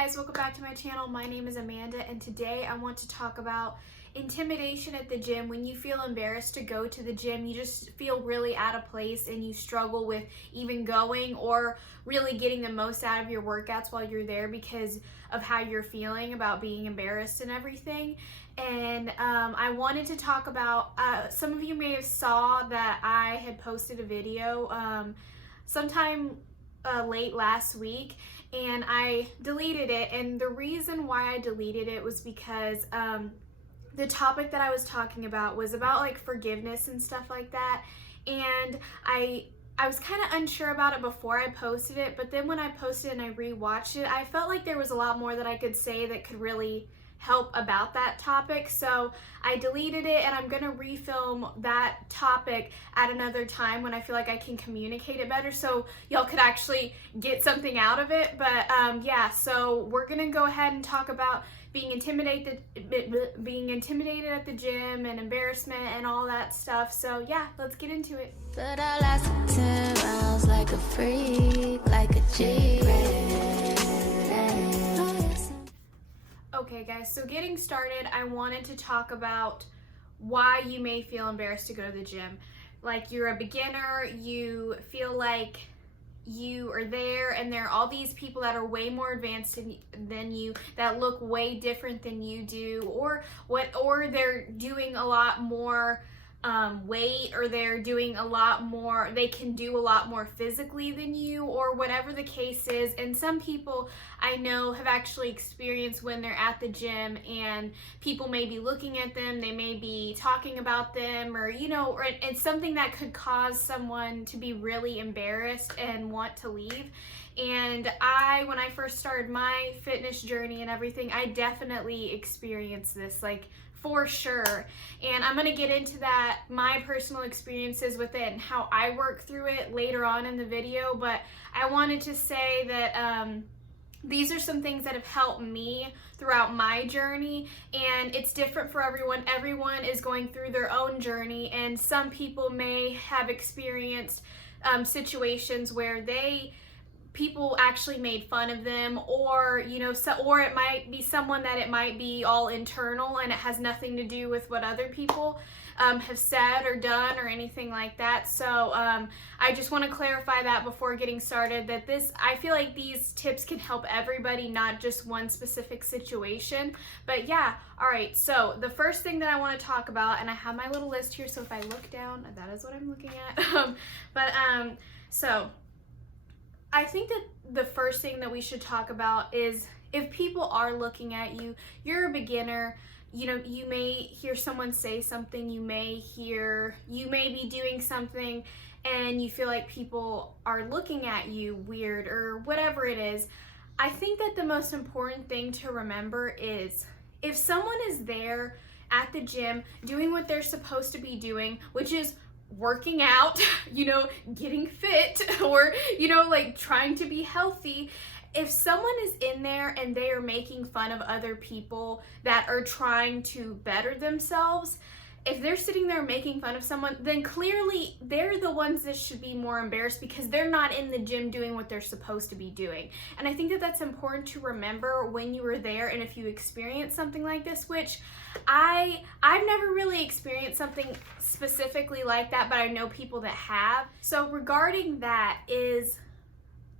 guys, welcome back to my channel. My name is Amanda and today I want to talk about intimidation at the gym. When you feel embarrassed to go to the gym, you just feel really out of place and you struggle with even going or really getting the most out of your workouts while you're there because of how you're feeling about being embarrassed and everything. And I wanted to talk about, some of you may have saw that I had posted a video sometime late last week, and I deleted it. And the reason why I deleted it was because the topic that I was talking about was about like forgiveness and stuff like that, and I was kind of unsure about it before I posted it, but then when I posted and I rewatched it, I felt like there was a lot more that I could say that could really help about that topic. So I deleted it, and I'm gonna refilm that topic at another time when I feel like I can communicate it better so y'all could actually get something out of it. But yeah, so we're gonna go ahead and talk about being intimidated at the gym and embarrassment and all that stuff. So yeah, let's get into it. But I lasted 10 rounds like a freak, like a G. Okay guys, so getting started, I wanted to talk about why you may feel embarrassed to go to the gym. Like you're a beginner, you feel like you are there and there are all these people that are way more advanced than you, that look way different than you do, or they're doing a lot more weight, or they're doing a lot more, they can do a lot more physically than you, or whatever the case is. And some people I know have actually experienced when they're at the gym and people may be looking at them, they may be talking about them, or or it's something that could cause someone to be really embarrassed and want to leave. And when I first started my fitness journey and everything, I definitely experienced this, like, for sure. And I'm gonna get into that, my personal experiences with it and how I work through it later on in the video. But I wanted to say that these are some things that have helped me throughout my journey, and it's different for everyone. Everyone is going through their own journey, and some people may have experienced situations where people actually made fun of them, or or it might be someone that it might be all internal and it has nothing to do with what other people have said or done or anything like that. So I just want to clarify that before getting started, that I feel like these tips can help everybody, not just one specific situation. But yeah, all right, so the first thing that I want to talk about, and I have my little list here, so if I look down, that is what I'm looking at. So I think that the first thing that we should talk about is, if people are looking at you, you're a beginner, you may hear someone say something, you may be doing something and you feel like people are looking at you weird or whatever it is. I think that the most important thing to remember is, if someone is there at the gym doing what they're supposed to be doing, which is working out, getting fit, or, like trying to be healthy, if someone is in there and they are making fun of other people that are trying to better themselves, if they're sitting there making fun of someone, then clearly they're the ones that should be more embarrassed because they're not in the gym doing what they're supposed to be doing. And I think that that's important to remember when you were there, and if you experience something like this, which I've never really experienced something specifically like that, but I know people that have. So regarding that is,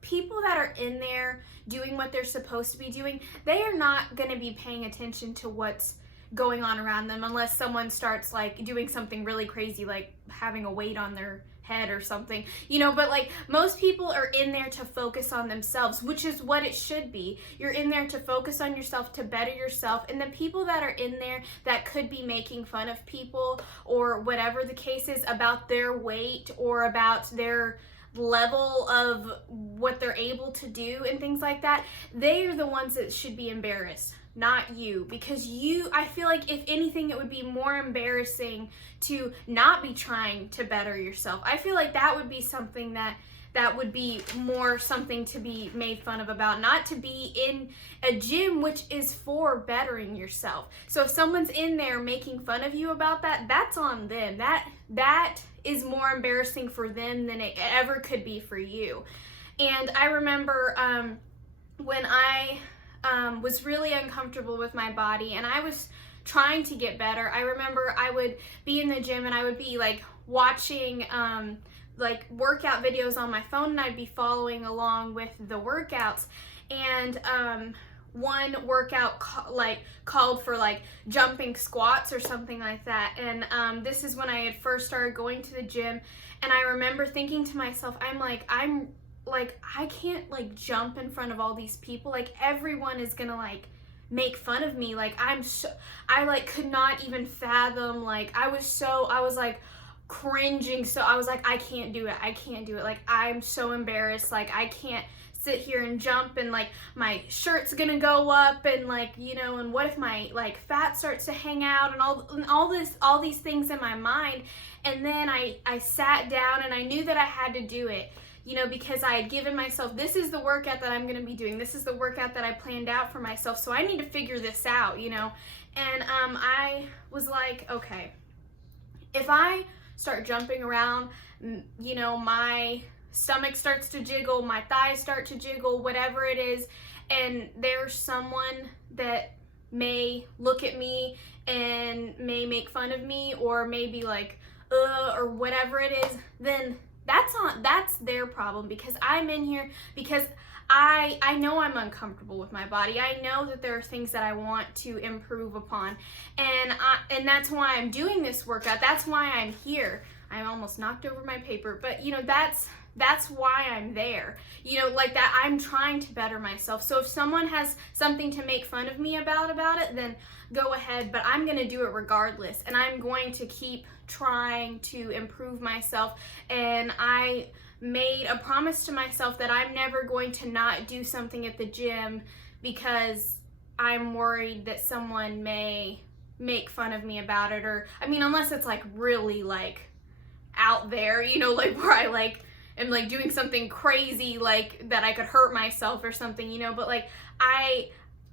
people that are in there doing what they're supposed to be doing, they are not going to be paying attention to what's going on around them unless someone starts like doing something really crazy, like having a weight on their head or something, but like most people are in there to focus on themselves, which is what it should be. You're in there to focus on yourself, to better yourself. And the people that are in there that could be making fun of people, or whatever the case is, about their weight or about their level of what they're able to do and things like that, they are the ones that should be embarrassed, not you. Because I feel like if anything, it would be more embarrassing to not be trying to better yourself. I feel like that would be something that would be more something to be made fun of about, not to be in a gym which is for bettering yourself. So if someone's in there making fun of you about that, that's on them. That is more embarrassing for them than it ever could be for you. And I remember when I was really uncomfortable with my body, and I was trying to get better. I remember I would be in the gym and I would be like watching like workout videos on my phone, and I'd be following along with the workouts, and one workout called for like jumping squats or something like that, and this is when I had first started going to the gym, and I remember thinking to myself, I can't like jump in front of all these people, like everyone is gonna like make fun of me, like I like could not even fathom, like I was like cringing, so I was like, I can't do it, like I'm so embarrassed, like I can't sit here and jump, and like my shirt's gonna go up, and like, you know, and what if my like fat starts to hang out, and all these things in my mind. And then I sat down and I knew that I had to do it, you know, because I had given myself, this is the workout that I'm going to be doing. This is the workout that I planned out for myself. So I need to figure this out, you know. And I was like, okay, if I start jumping around, you know, my stomach starts to jiggle, my thighs start to jiggle, whatever it is, and there's someone that may look at me and may make fun of me, or maybe like, or whatever it is, then that's their problem, because I'm in here because I know I'm uncomfortable with my body. I know that there are things that I want to improve upon, and that's why I'm doing this workout. That's why I'm here. I almost knocked over my paper, but you know, that's why I'm there. You know, like that, I'm trying to better myself. So if someone has something to make fun of me about it, then go ahead, but I'm going to do it regardless, and I'm going to keep trying to improve myself. And I made a promise to myself that I'm never going to not do something at the gym because I'm worried that someone may make fun of me about it, or I mean, unless it's like really like out there, you know, like where I like am like doing something crazy, like that I could hurt myself or something, you know. But like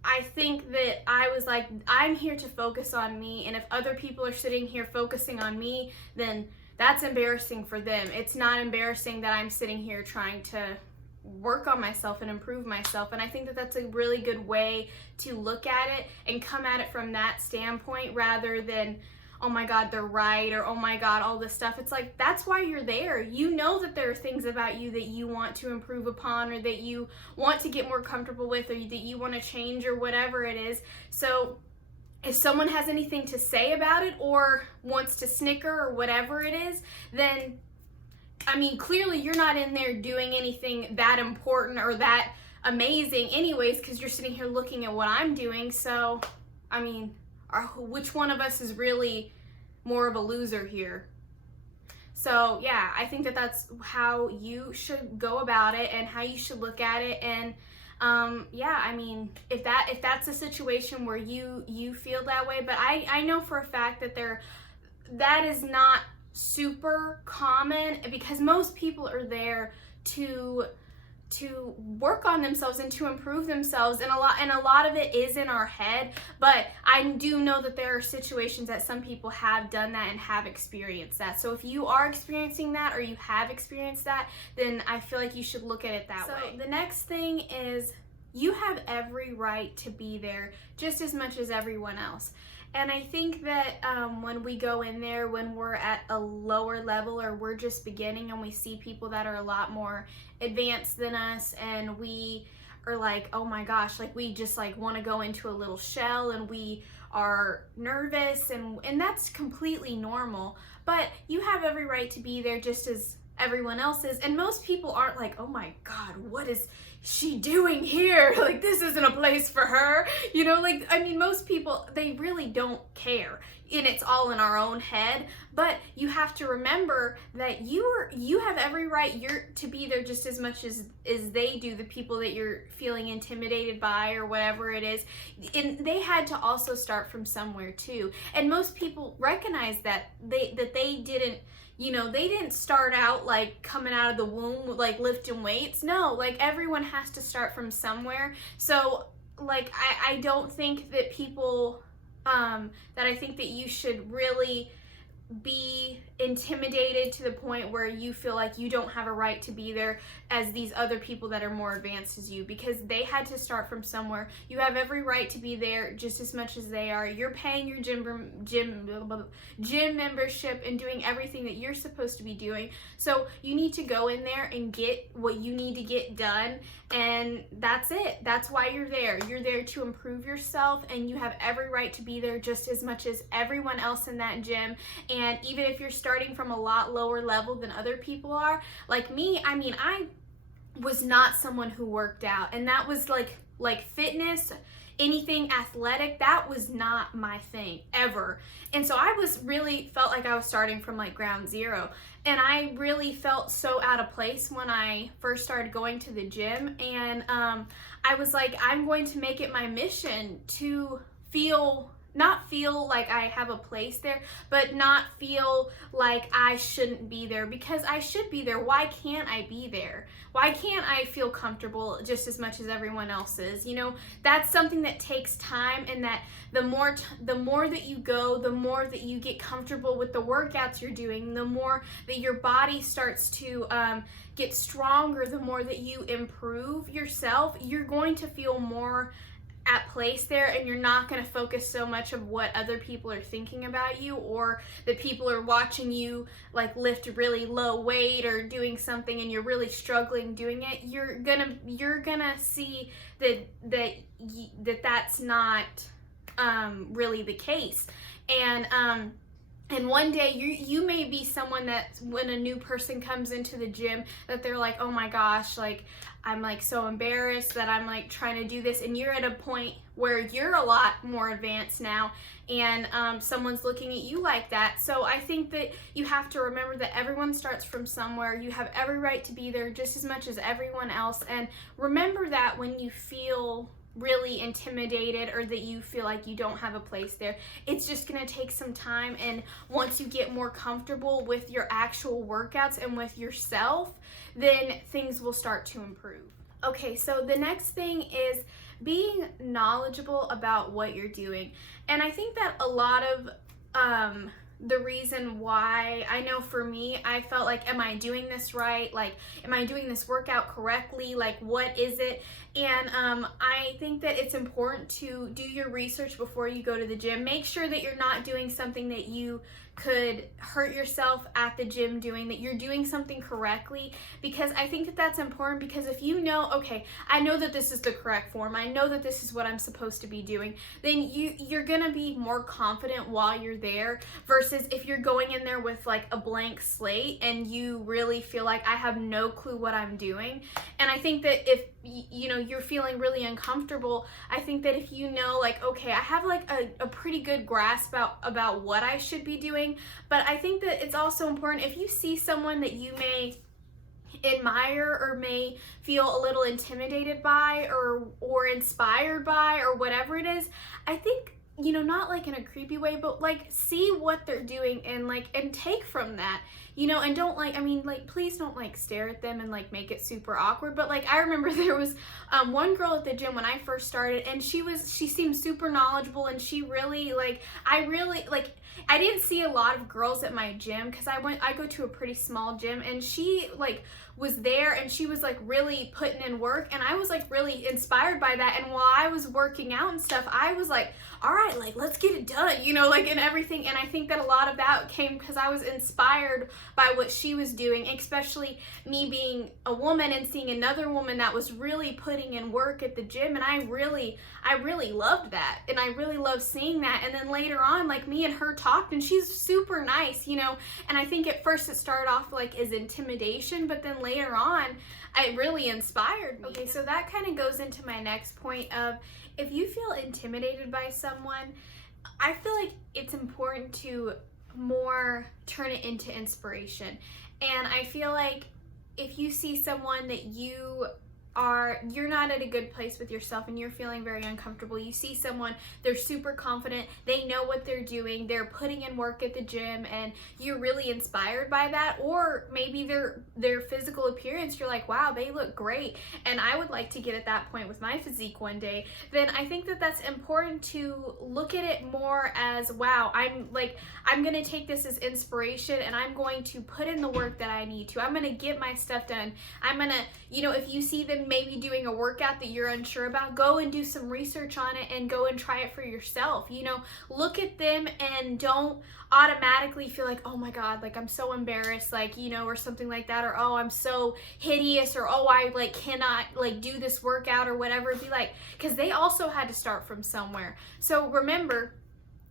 I think that I was like, I'm here to focus on me, and if other people are sitting here focusing on me, then that's embarrassing for them. It's not embarrassing that I'm sitting here trying to work on myself and improve myself. And I think that that's a really good way to look at it and come at it from that standpoint, rather than, oh my God, they're right, or oh my God, all this stuff. It's like, that's why you're there. You know that there are things about you that you want to improve upon, or that you want to get more comfortable with, or that you want to change, or whatever it is. So if someone has anything to say about it, or wants to snicker, or whatever it is, then I mean, clearly you're not in there doing anything that important or that amazing anyways, because you're sitting here looking at what I'm doing. So I mean, which one of us is really more of a loser here? So yeah, I think that that's how you should go about it, and how you should look at it. And yeah, I mean, if that's a situation where you feel that way, but I know for a fact that that is not super common, because most people are there to work on themselves and to improve themselves, and a lot of it is in our head. But I do know that there are situations that some people have done that and have experienced that. So if you are experiencing that, or you have experienced that, then I feel like you should look at it that way. The next thing is, you have every right to be there just as much as everyone else. And I think that when we go in there, when we're at a lower level, or we're just beginning, and we see people that are a lot more advanced than us, and we are like, oh my gosh, like we just like want to go into a little shell, and we are nervous, and that's completely normal. But you have every right to be there just as everyone else is. And most people aren't like, oh my God, what is she doing here? Like, this isn't a place for her. You know, like, I mean, most people, they really don't care, and it's all in our own head. But you have to remember that you have every right to be there just as much as they do, the people that you're feeling intimidated by, or whatever it is. And they had to also start from somewhere too. And most people recognize that they didn't, you know, they didn't start out like coming out of the womb like lifting weights. No, like everyone has to start from somewhere. So like I don't think that people that I think that you should really be intimidated to the point where you feel like you don't have a right to be there as these other people that are more advanced as you, because they had to start from somewhere. You have every right to be there just as much as they are. You're paying your gym membership and doing everything that you're supposed to be doing. So you need to go in there and get what you need to get done, and that's it. That's why you're there. You're there to improve yourself, and you have every right to be there just as much as everyone else in that gym. And even if you're starting from a lot lower level than other people are, like me, I mean, I was not someone who worked out, and that was like fitness, anything athletic, that was not my thing ever. And so I was really felt like I was starting from like ground zero, and I really felt so out of place when I first started going to the gym. And I was like, I'm going to make it my mission to not feel like I have a place there, but not feel like I shouldn't be there, because I should be there. Why can't I be there? Why can't I feel comfortable just as much as everyone else is? You know, that's something that takes time, and that the more that you go, the more that you get comfortable with the workouts you're doing, the more that your body starts to get stronger, the more that you improve yourself, you're going to feel more at place there, and you're not going to focus so much of what other people are thinking about you, or that people are watching you like lift really low weight or doing something and you're really struggling doing it. You're gonna see that's not really the case. And one day you may be someone that when a new person comes into the gym, that they're like, oh my gosh, like I'm like so embarrassed that I'm like trying to do this, and you're at a point where you're a lot more advanced now, and someone's looking at you like that. So I think that you have to remember that everyone starts from somewhere. You have every right to be there just as much as everyone else, and remember that when you feel really intimidated or that you feel like you don't have a place there, it's just going to take some time, and once you get more comfortable with your actual workouts and with yourself, then things will start to improve. Okay, so the next thing is being knowledgeable about what you're doing. And I think that a lot of the reason why, I know for me, I felt like, am I doing this right? Like, am I doing this workout correctly? Like, what is it? And I think that it's important to do your research before you go to the gym. Make sure that you're not doing something that you could hurt yourself at the gym doing, that you're doing something correctly, because I think that that's important. Because if you know, okay, I know that this is the correct form, I know that this is what I'm supposed to be doing, then you're gonna be more confident while you're there, versus if you're going in there with like a blank slate and you really feel like, I have no clue what I'm doing. And I think that if you know you're feeling really uncomfortable, I think that if you know, like, okay, I have like a pretty good grasp about what I should be doing. But I think that it's also important, if you see someone that you may admire or may feel a little intimidated by or inspired by or whatever it is, I think, you know, not like in a creepy way, but like see what they're doing and take from that, you know, and don't like, I mean, like, please don't like stare at them and like make it super awkward. But like, I remember there was one girl at the gym when I first started, and she seemed super knowledgeable, and she really like, I didn't see a lot of girls at my gym because I go to a pretty small gym, and she like was there and she was like really putting in work, and I was like really inspired by that. And while I was working out and stuff, I was like, all right, like, let's get it done, you know, like, and everything. And I think that a lot of that came because I was inspired by what she was doing, especially me being a woman and seeing another woman that was really putting in work at the gym. And I really loved that, and I really loved seeing that. And then later on, like, me and her talked, and she's super nice, you know, and I think at first it started off like as intimidation, but then later on it really inspired me. Okay, so that kind of goes into my next point of, if you feel intimidated by someone, I feel like it's important to more turn it into inspiration. And I feel like if you see someone that you you're not at a good place with yourself and you're feeling very uncomfortable. You see someone, they're super confident, they know what they're doing, they're putting in work at the gym, and you're really inspired by that. Or maybe their physical appearance, you're like, wow, they look great and I would like to get at that point with my physique one day. Then I think that that's important to look at it more as, wow, I'm gonna take this as inspiration and I'm going to put in the work that I need to. I'm gonna get my stuff done. I'm gonna, if you see them maybe doing a workout that you're unsure about, go and do some research on it and go and try it for yourself. Look at them and don't automatically feel like, oh my God, like I'm so embarrassed, or something like that, or oh, I'm so hideous, or oh, I cannot do this workout or whatever. Be like, because they also had to start from somewhere. So remember,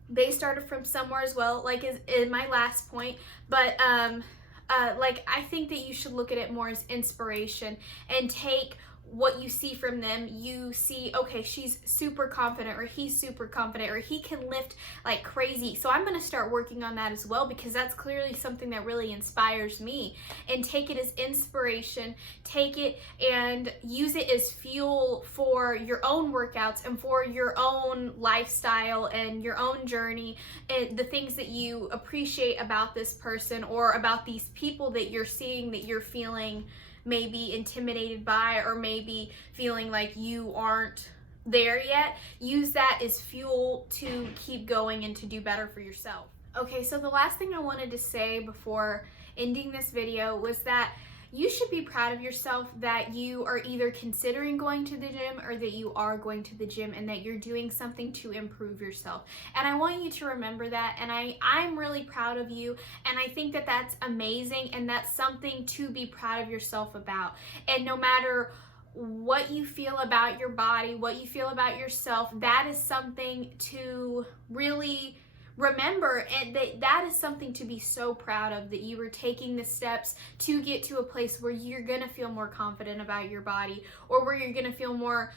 they started from somewhere as well, like is in my last point. But I think that you should look at it more as inspiration and take what you see from them. You see, okay, she's super confident, or he's super confident, or he can lift like crazy, so I'm going to start working on that as well, because that's clearly something that really inspires me. And take it as inspiration, take it and use it as fuel for your own workouts and for your own lifestyle and your own journey, and the things that you appreciate about this person or about these people that you're seeing, that you're feeling maybe intimidated by, or maybe feeling like you aren't there yet. Use that as fuel to keep going and to do better for yourself. Okay, so the last thing I wanted to say before ending this video was that you should be proud of yourself that you are either considering going to the gym or that you are going to the gym, and that you're doing something to improve yourself. And I want you to remember that, and I'm really proud of you, and I think that that's amazing, and that's something to be proud of yourself about. And no matter what you feel about your body, what you feel about yourself, that is something to really remember, and that is something to be so proud of, that you were taking the steps to get to a place where you're gonna feel more confident about your body, or where you're gonna feel more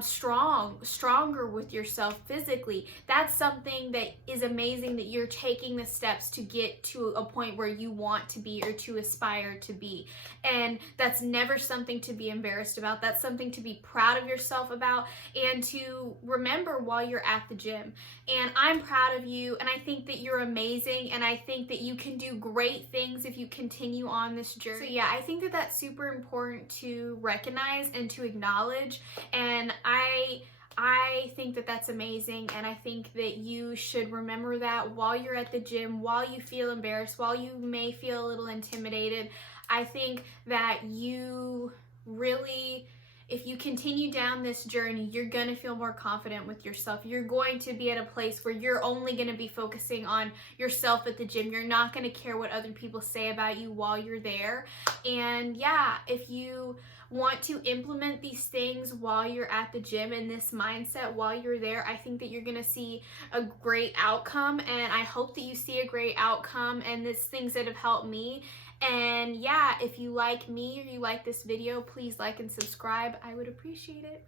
stronger with yourself physically. That's something that is amazing, that you're taking the steps to get to a point where you want to be or to aspire to be. And that's never something to be embarrassed about. That's something to be proud of yourself about and to remember while you're at the gym. And I'm proud of you, and I think that you're amazing, and I think that you can do great things if you continue on this journey. So yeah, I think that that's super important to recognize and to acknowledge, and I think that that's amazing, and I think that you should remember that while you're at the gym, while you feel embarrassed, while you may feel a little intimidated. I think that you really, if you continue down this journey, you're going to feel more confident with yourself. You're going to be at a place where you're only going to be focusing on yourself at the gym. You're not going to care what other people say about you while you're there. And yeah, if you want to implement these things while you're at the gym, and this mindset while you're there, I think that you're going to see a great outcome, and I hope that you see a great outcome, and these things that have helped me. And yeah, if you like me or you like this video, please like and subscribe. I would appreciate it.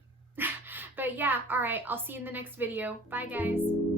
But yeah, all right, I'll see you in the next video. Bye, guys.